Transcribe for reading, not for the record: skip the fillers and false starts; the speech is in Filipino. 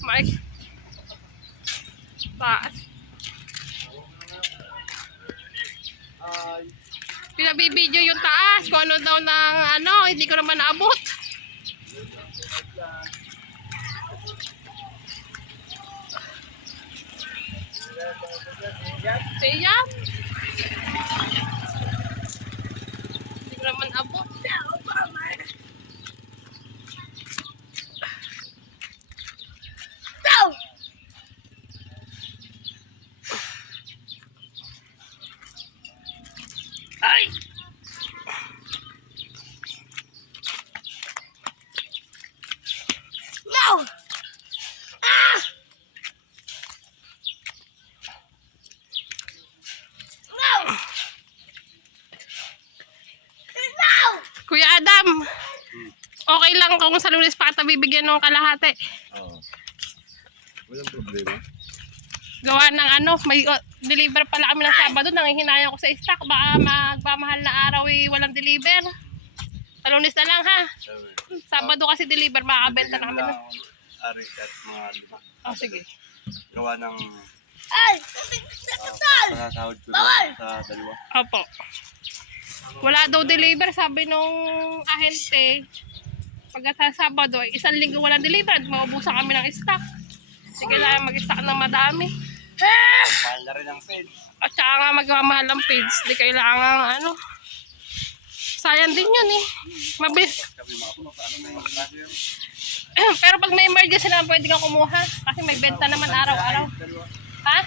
Mike. Taas. Pinabibidyo yung taas. Kung ano daw ng ano, hindi ko naman naabot. Siyan. Hindi ko naman abot. Ay! No! Ah! No! No! Kuya Adam, okay lang kung sa Lunes pa kita bibigyan ng kalahati. Oo. Walang problema. Gawa ng ano, may deliver pala kami ng Sabado, nanghihinayang ko sa stock, baka magpamahal na araw walang deliver. Sa Lunes na lang ha. Sabado kasi deliver, makakabenta na kami. Ari at mga lima. Oh, sige. Gawa ng pasasahod ko sa dalawa. Opo. Wala daw deliver, sabi nung ahente. Pagka sa Sabado, isang linggo walang deliver, maubusan kami ng stock. Sige lang mag-stock ng madami. Mahal na rin ang page. At saka nga magmamahal ang page. Di kailangan ano. Sayang din yun eh. Mabis. Kami mga puno, paano may magkano yun? Pero pag may emergency naman pwede kang kumuha. Kasi may benta naman araw-araw. Ha?